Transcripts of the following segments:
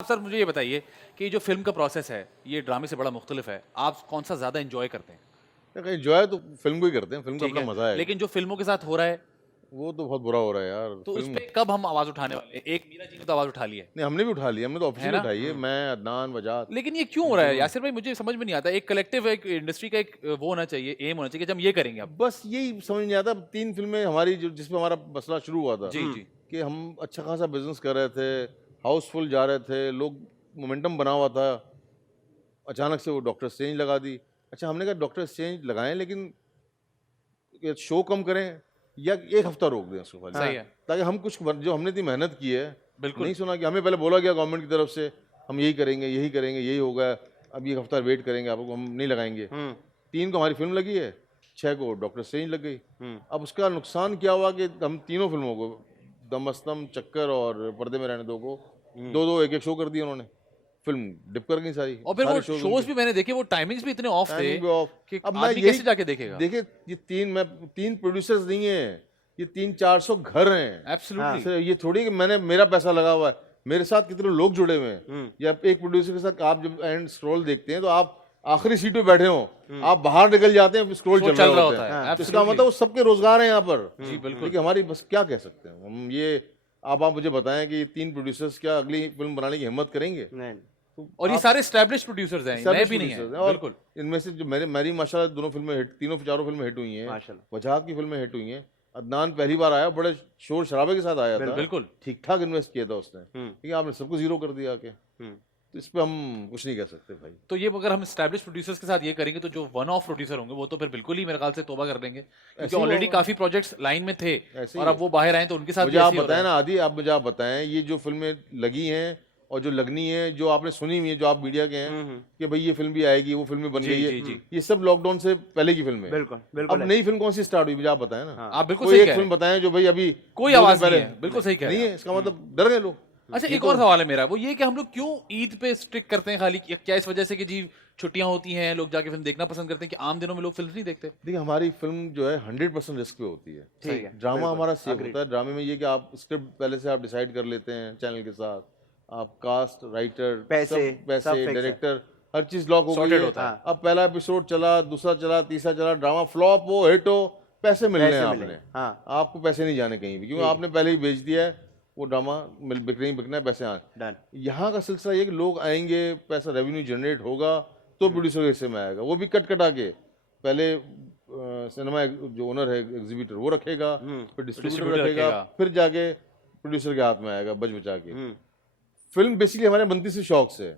Sir मुझे ये बताइए कि जो फिल्म का प्रोसेस है ये ड्रामे से बड़ा मुख्तलिफ है। आप कौन सा ज़्यादा एंजॉय करते हैं? एंजॉय तो फिल्म को ही करते हैं, फिल्म का ठीक अपना है, मजा है। लेकिन जो फिल्मों के साथ हो रहा है वो तो बहुत बुरा हो रहा है यार। तो उस फिल्म पे कब हम आवाज़ उठाने वाले हैं? एक मीरा जी ने तो आवाज़ उठा ली है नहीं, हमने भी उठा लिया, हमने तो है ऑफिशियली ना? उठाई है। मैं, अदनान, वजात, लेकिन ये क्यों हो रहा है यासिर भाई? मुझे समझ में नहीं आता। एक कलेक्टिव, एक इंडस्ट्री का एक वो होना चाहिए, एम होना चाहिए कि हम ये करेंगे अब। बस यही समझ नहीं आता। 3 फिल्में हमारी जो जिसमें हमारा मसला शुरू हुआ था जी जी कि हम अच्छा खासा बिजनेस कर रहे थे, हाउसफुल जा रहे थे, लोग मोमेंटम बना हुआ था। अचानक से वो डॉक्टर स्ट्रेंज लगा दी। अच्छा, हमने कहा डॉक्टर स्ट्रेंज लगाएं, लेकिन ये शो कम करें या एक हफ्ता रोक दें उसको खाली, सही है। ताकि हम कुछ जो हमने इतनी मेहनत की है। बिल्कुल। नहीं सुना कि हमें पहले बोला गया गवर्नमेंट की तरफ से हम यही करेंगे, यही करेंगे, यही होगा, अब एक हफ्ता वेट करेंगे, आपको हम नहीं लगाएंगे। 3 को हमारी फिल्म लगी है, 6 को डॉक्टर स्ट्रेंज लग गई। अब उसका नुकसान क्या हुआ कि हम तीनों फिल्मों को, दमस्तम, चक्कर और पर्दे में रहने दो को, 2-2 एक-एक शो कर दिए उन्होंने। फिल्म डिप कर गई सारी। और फिर वो सारे shows शोज उनके भी मैंने देखे, वो टाइमिंग्स भी इतने ऑफ थे टाइमिंग भी ऑफ। कि अब मैं आदमी यही कैसे जाके देखेगा? देखिए, ये 3 प्रोड्यूसर्स नहीं है, ये 300-400 घर हैं। एब्सोल्युटली। सर ये थोड़ी कि मैंने मेरा पैसा लगा हुआ है, मेरे साथ कितने लोग जुड़े हुए हैं। या एक प्रोड्यूसर के साथ आप जब एंड स्क्रॉल देखते हैं तो आप आखिरी सीट पे बैठे हो, आप बाहर निकल जाते हैं, स्क्रॉल चल रहा होता है। तो इसका मतलब वो सबके रोजगार हैं यहाँ पर। जी बिल्कुल। लेकिन हमारी बस क्या कह सकते हैं हम ये। आप मुझे बताएं कि 3 प्रोड्यूसर्स क्या अगली फिल्म बनाने की हिम्मत करेंगे? नहीं। तो और ये सारे एस्टैब्लिश्ड प्रोड्यूसर्स हैं, नए established भी नहीं हैं। producers हैं। और बिल्कुल। इनमें से जो मेरी माशाल्लाह दोनों फिल्में हिट, तीनों चारों फिल्में हिट हुई हैं। माशाल्लाह। वजाहत की फिल्में हिट हुई हैं। अदनान पहली बार आया, बड़े शोर शराबे के साथ आया था। बिल्कुल। ठीक ठाक इन्वेस्ट किया था उसने, ठीक है। आपने सबको जीरो कर दिया आके, तो इस पे हम कुछ नहीं कह सकते भाई। तो ये अगर हम एस्टैब्लिश्ड प्रोड्यूसर्स के साथ ये करेंगे तो जो वन ऑफ प्रोड्यूसर होंगे वो तो फिर बिल्कुल ही मेरे ख्याल से तौबा कर देंगे, क्योंकि ऐसे ही ऑलरेडी होगा। काफी प्रोजेक्ट्स लाइन में थे ऐसे ही और अब है। वो बाहर आए तो उनके साथ मुझे भी आप ऐसे ही हो रहा बताएं है। ना आदि, आप मुझे आप बताएं, ये जो फिल्में लगी हैं और जो लगनी है, जो आपने सुनी हुई है, जो आप मीडिया के हैं कि भाई ये फिल्म भी आएगी, वो फिल्म भी बन जी, गई जी, है, जी। ये सब लॉकडाउन से पहले की फिल्म है। बिल्कुल, बिल्कुल अब नई फिल्म कौन सी स्टार्ट हुई, मुझे आप बताएं ना। आप बिल्कुल कोई सही एक कह रहे फिल्म बताएं जो भाई अभी कोई 2 दिन आवाज नहीं पहले है। बिल्कुल सही कह रहे नहीं हैं है। इसका मतलब डर गए लोग। अच्छा, एक और सवाल है मेरा, वो ये कि हम लोग क्यों ईद पे स्टिक करते हैं खाली? क्या इस वजह से कि जी छुट्टियां होती हैं, लोग जाके फिल्म देखना पसंद करते हैं, कि आम दिनों में लोग फिल्म नहीं देखते? देखिए, हमारी फिल्म जो है 100% रिस्क पे होती है। ठीक है। ड्रामा हमारा सेफ होता है। ड्रामे में ये कि आप स्क्रिप्ट पहले से आप डिसाइड कर लेते हैं चैनल के साथ, आप कास्ट, राइटर, पैसे, सब पैसे, fix है। डायरेक्टर, हर चीज लॉक हो गई Sorted है। होता है। अब पहला एपिसोड चला, दूसरा चला, तीसरा चला, ड्रामा फ्लॉप हो, हिट हो, पैसे मिलने हैं पैसे मिले। आपने। हाँ। आपको पैसे नहीं जाने कहीं भी, क्योंकि आपने पहले ही बेच दिया है। वो ड्रामा बिकना है, पैसे आए। डन। यहाँ का सिलसिला ये कि लोग आएंगे, पैसा रेवेन्यू जनरेट होगा तो प्रोड्यूसर के हिस्से में आएगा, वो भी कट कटा के। पहले सिनेमा जो ओनर है, एग्जीबिटर, वो रखेगा, फिर डिस्ट्रीब्यूटर distributor रखेगा, रखेगा। फिर जाके प्रोड्यूसर के हाथ में आएगा बच बचा के। फिल्म बेसिकली हमारे बनती सिर्फ शौक से।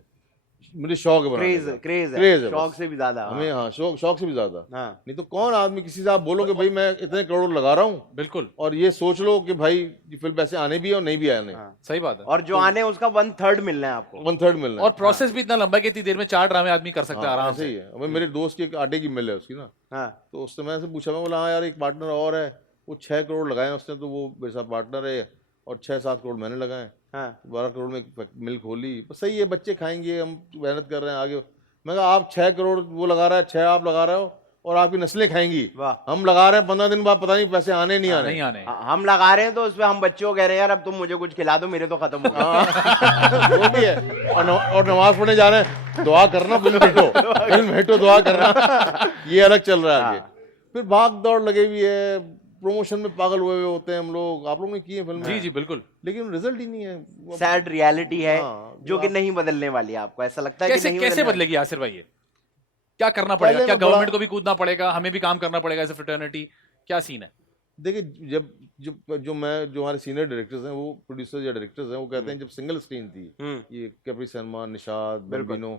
मुझे शौक है बनाने का। क्रेज Craze है, बस। शौक से भी ज्यादा। हमें हाँ, शौक से भी ज्यादा। हाँ। नहीं तो कौन आदमी, किसी से आप बोलो कि भाई मैं इतने करोड़ लगा रहा हूँ बिल्कुल और ये सोच लो कि भाई ये फिल्म पैसे आने भी है और नहीं भी आने, सही बात है। और जो आने उसका 1/3 मिलना है आपको। 1/3 मिलना और प्रोसेस भी इतना लंबा है कि इतनी देर में 4 ड्रामे आदमी कर सकता है आराम ऐसे से। ही है। अब मेरे दोस्त की एक आटे की मिल है उसकी ना, हाँ। तो उससे मैंने से पूछा, मैं बोला हाँ यार एक पार्टनर और है, वो 6 करोड़ लगाए उसने, तो वो मेरे साथ पार्टनर है, और 6-7 करोड़ मैंने लगाए, हाँ। 12 करोड़ में एक मिल खोली। बस सही है, बच्चे खाएंगे, हम मेहनत कर रहे हैं आगे। मैं कहा आप 6 करोड़ वो लगा रहा है, 6 आप लगा रहे हो, और आपकी नस्लें खाएंगी। वाह। हम लगा रहे हैं 15 दिन बाद, पता नहीं पैसे आने नहीं आने। नहीं आने। हम लगा रहे हैं तो उसमें हम बच्चों को कह रहे हैं यार अब तुम मुझे कुछ खिला दो, मेरे तो खत्म हो गए। वो भी है। और नमाज पढ़ने जा रहे हैं, दुआ करना, फिल्म हिटो, दुआ करना। ये अलग चल रहा है आगे। फिर भाग दौड़ लगे हुई है, प्रमोशन में पागल हुए होते हैं हम लोग। आप लोगों ने की है फिल्म, जी जी बिल्कुल। लेकिन रिजल्ट ही नहीं है। सैड रियलिटी है हाँ, जो कि नहीं बदलने वाली है। आपको ऐसा लगता है कि कैसे नहीं कैसे बदलने बदलेगी यासिर भाई? ये क्या करना पड़ेगा? पहले क्या मैं बड़ा- गवर्नमेंट को भी कूदना पड़ेगा, हमें भी काम करना पड़ेगा एज ए फ्रेटर्निटी? क्या सीन है? देखिए, जो हमारे सीनियर डायरेक्टर्स हैं, वो प्रोड्यूसर्स या डायरेक्टर्स हैं, वो कहते हैं जब सिंगल स्क्रीन थी, ये कैप्री शर्मा, निशाद, बम्बिनो,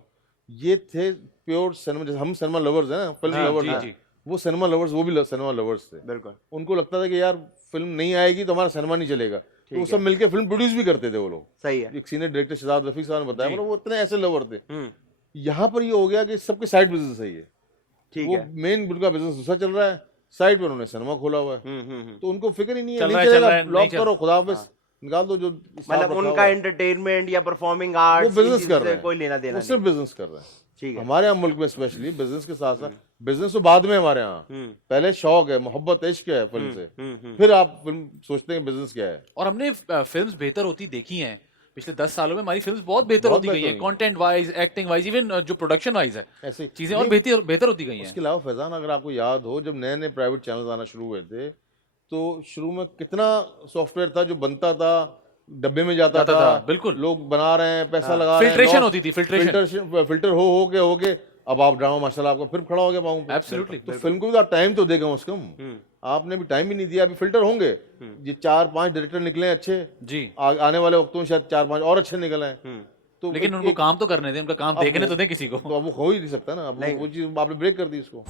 ये थे प्योर सिनेमा। जैसे हम सिनेमा लवर्स हैं ना, फिल्म लवर्स जी, हैं, जी। वो सिनेमा लवर्स, वो भी सिनेमा लवर्स थे। बिल्कुल। उनको लगता था कि यार फिल्म नहीं आएगी तो हमारा सिनेमा नहीं चलेगा, तो वो सब मिलके फिल्म प्रोड्यूस भी करते थे वो लोग। सही है। एक सीनियर डायरेक्टर शहजाद रफीक साहब ने बताया, मतलब वो इतने ऐसे लवर थे। हम्म। यहाँ पर ये हो गया कि सबके साइड बिजनेस है ये। ठीक वो है। मेन उनका बिजनेस दूसरा चल रहा है, साइड पर उन्होंने सिनेमा खोला हुआ है। तो उनको फिक्र ही नहीं है, चल नहीं रहा है, चल चलेगा, रहा है, नहीं लॉक चल- करो, खुदा हाफिज, निकाल दो। जो हिसाब मतलब रखा उनका हुआ है, एंटरटेनमेंट या परफॉर्मिंग वो आर्ट्स बिजनेस कर रहे हैं, कोई लेना देना वो सिर्फ बिजनेस कर रहे हैं। ठीक है। हमारे यहाँ मुल्क में स्पेशली बिजनेस के साथ साथ, बिजनेस तो बाद में हमारे यहाँ, पहले शौक है, मोहब्बत, इश्क है फिल्म से, फिर आप फिल्म सोचते हैं बिजनेस क्या है। और हमने फिल्म्स बेहतर होती देखी हैं पिछले 10 सालों में हमारी फिल्म्स बहुत बेहतर बहुत होती गई बेहतर हैं, हुई। Content wise, acting wise, even जो प्रोडक्शन वाइज है, ऐसे चीजें और बेहतर बेहतर होती गई हैं। उसके अलावा फैजान, अगर आपको याद हो, जब नए नए प्राइवेट चैनल आना शुरू हुए थे, तो शुरू में कितना सॉफ्टवेयर था जो बनता था, डब्बे में जाता था, बिल्कुल। लोग बना रहे हैं, पैसा लगा रहे हैं, फिल्ट्रेशन होती थी, फिल्ट्रेशन। फिल्टर हो के अब आप ड्रामा माशाल्लाह आपका फिल्म खड़ा हो गया पाऊँ पे। Absolutely, तो फिल्म को भी आप टाइम तो देगा, कम से कम आपने भी टाइम भी नहीं दिया। अभी फिल्टर होंगे, ये 4-5 डायरेक्टर निकले हैं अच्छे, जी। आने वाले वक्तों में शायद 4-5 और अच्छे निकल आए। तो लेकिन उनको काम तो करने दें, उनका काम देखने तो दें किसी को। तो अब वो हो ही नहीं सकता ना, अब वो चीज आपने ब्रेक कर दी इसको।